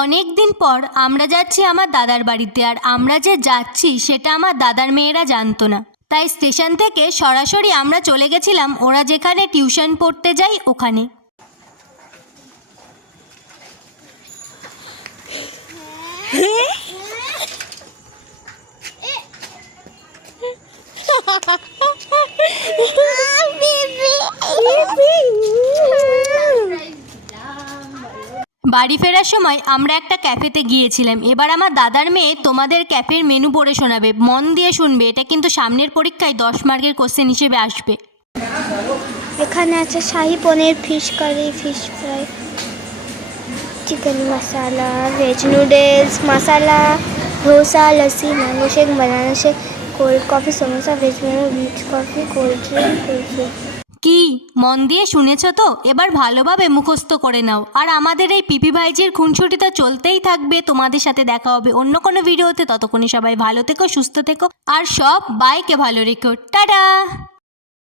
অনেক দিন পর আমরা যাচ্ছি আমার দাদার বাড়িতে, আর আমরা যে যাচ্ছি সেটা আমার দাদার মেয়েরা জানতো না। তাই স্টেশন থেকে সরাসরি আমরা চলে গেছিলাম ওরা যেখানে টিউশন পড়তে যায় ওখানে। বাড়ি ফেরার সময় আমরা একটা ক্যাফেতে গিয়েছিলাম। এবার আমার দাদার মেয়ে তোমাদের ক্যাফের মেনু পড়ে শোনাবে, মন দিয়ে শুনবে, এটা কিন্তু সামনের পরীক্ষায় 10 মার্কের কোশ্চেন হিসেবে আসবে। এখানে আছে shahi paneer, fish curry, fish fry, chicken masala, veg noodles, masala dosa, lassi, mango shake, banana shake, cold coffee, samosa, veg momo, ভিজ কফি, কোল্ড ড্রিঙ্ক, কুলফি। কি মন দিয়ে শুনেছ তো? এবার ভালোভাবে মুখস্থ করে নাও। আর আমাদের এই পিপি ভাইজির খুনসুটি তো চলতেই থাকবে। তোমাদের সাথে দেখা হবে অন্য কোনো ভিডিওতে। ততক্ষণে সবাই ভালো থেকো, সুস্থ থেকো, আর সব বাইকে ভালো রেখো। টাটা।